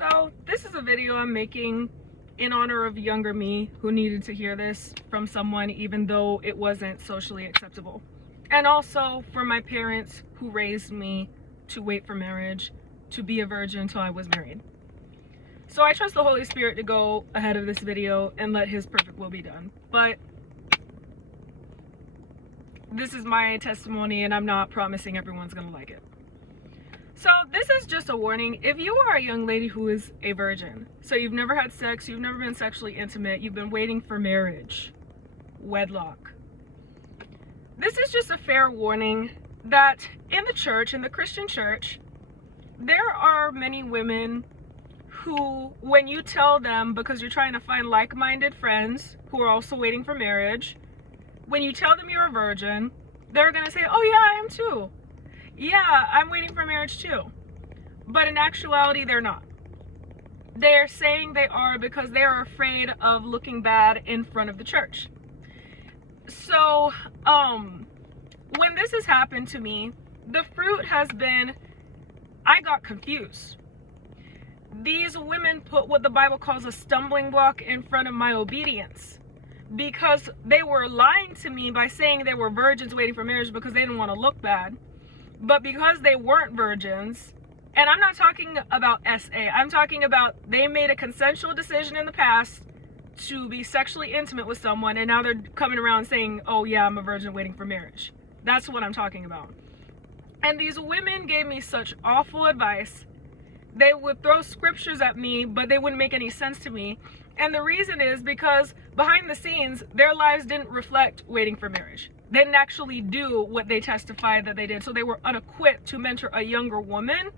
So this is a video I'm making in honor of younger me who needed to hear this from someone even though it wasn't socially acceptable. And also for my parents who raised me to wait for marriage, to be a virgin until I was married. So I trust the Holy Spirit to go ahead of this video and let his perfect will be done. But this is my testimony and I'm not promising everyone's gonna like it. So this is just a warning. If you are a young lady who is a virgin, so you've never had sex, you've never been sexually intimate, you've been waiting for marriage, wedlock. This is just a fair warning that in the church, in the Christian church, there are many women who, when you tell them, because you're trying to find like-minded friends who are also waiting for marriage, when you tell them you're a virgin, they're gonna say, oh yeah, I am too. Yeah, I'm waiting for marriage too. But in actuality, they're not. They're saying they are because they are afraid of looking bad in front of the church. So, when this has happened to me, the fruit has been, I got confused. These women put what the Bible calls a stumbling block in front of my obedience, because they were lying to me by saying they were virgins waiting for marriage because they didn't want to look bad. But because they weren't virgins, and I'm not talking about SA, I'm talking about they made a consensual decision in the past to be sexually intimate with someone, and now they're coming around saying, oh yeah, I'm a virgin waiting for marriage. That's what I'm talking about. And these women gave me such awful advice. They would throw scriptures at me, but they wouldn't make any sense to me. And the reason is because behind the scenes, their lives didn't reflect waiting for marriage. They didn't actually do what they testified that they did. So they were unequipped to mentor a younger woman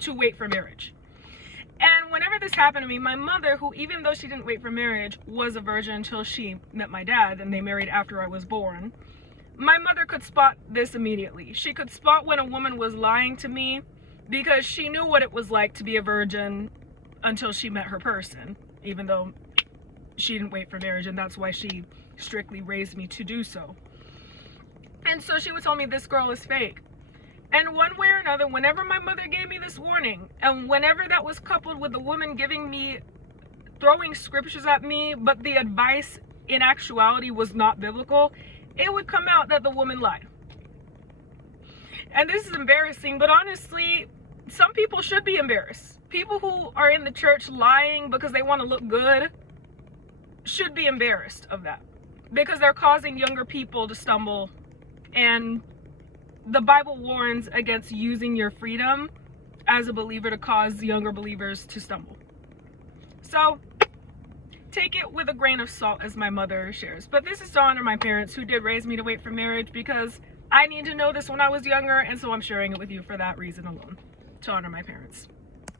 to wait for marriage. And whenever this happened to me, my mother, who even though she didn't wait for marriage, was a virgin until she met my dad and they married after I was born. My mother could spot this immediately. She could spot when a woman was lying to me because she knew what it was like to be a virgin until she met her person, even though she didn't wait for marriage, and that's why she strictly raised me to do so. And so she would tell me this girl is fake. And one way or another, whenever my mother gave me this warning, and whenever that was coupled with the woman giving me, throwing scriptures at me, but the advice in actuality was not biblical, it would come out that the woman lied. And this is embarrassing, but honestly, some people should be embarrassed. People who are in the church lying because they want to look good should be embarrassed of that, because they're causing younger people to stumble. And the Bible warns against using your freedom as a believer to cause younger believers to stumble. So take it with a grain of salt, as my mother shares. But this is to honor my parents who did raise me to wait for marriage, because I need to know this when I was younger, and so I'm sharing it with you for that reason alone, to honor my parents.